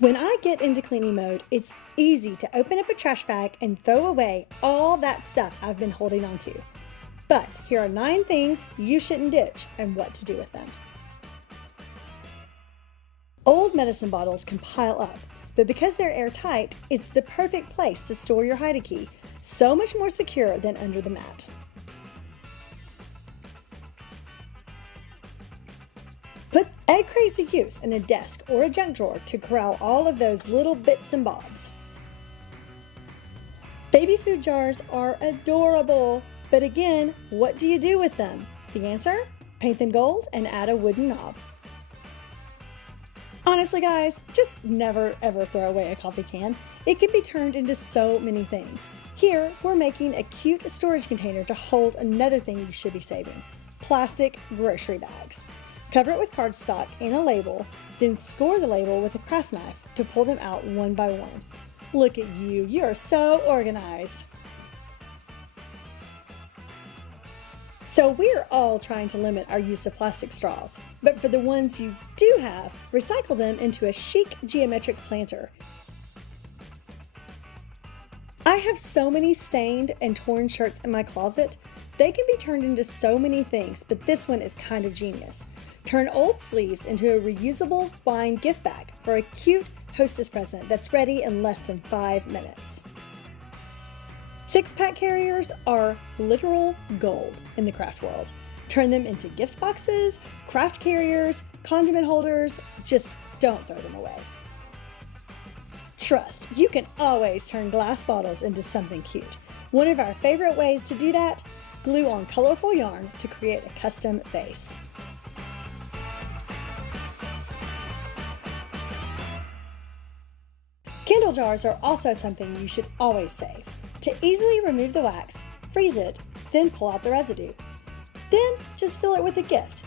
When I get into cleaning mode, it's easy to open up a trash bag and throw away all that stuff I've been holding on to. But here are 9 things you shouldn't ditch and what to do with them. Old medicine bottles can pile up, but because they're airtight, it's the perfect place to store your hide key, so much more secure than under the mat. Put egg crates of use in a desk or a junk drawer to corral all of those little bits and bobs. Baby food jars are adorable, but again, what do you do with them? The answer? Paint them gold and add a wooden knob. Honestly guys, just never ever throw away a coffee can. It can be turned into so many things. Here, we're making a cute storage container to hold another thing you should be saving: plastic grocery bags. Cover it with cardstock and a label, then score the label with a craft knife to pull them out one by one. Look at you, you are so organized. So we're all trying to limit our use of plastic straws, but for the ones you do have, recycle them into a chic geometric planter. I have so many stained and torn shirts in my closet. They can be turned into so many things, but this one is kind of genius. Turn old sleeves into a reusable wine gift bag for a cute hostess present that's ready in less than 5 minutes. 6-pack carriers are literal gold in the craft world. Turn them into gift boxes, craft carriers, condiment holders. Just don't throw them away. Trust, you can always turn glass bottles into something cute. One of our favorite ways to do that: glue on colorful yarn to create a custom vase. Candle jars are also something you should always save. To easily remove the wax, freeze it, then pull out the residue. Then just fill it with a gift.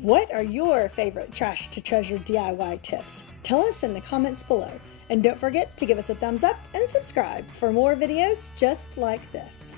What are your favorite trash to treasure DIY tips? Tell us in the comments below. And don't forget to give us a thumbs up and subscribe for more videos just like this.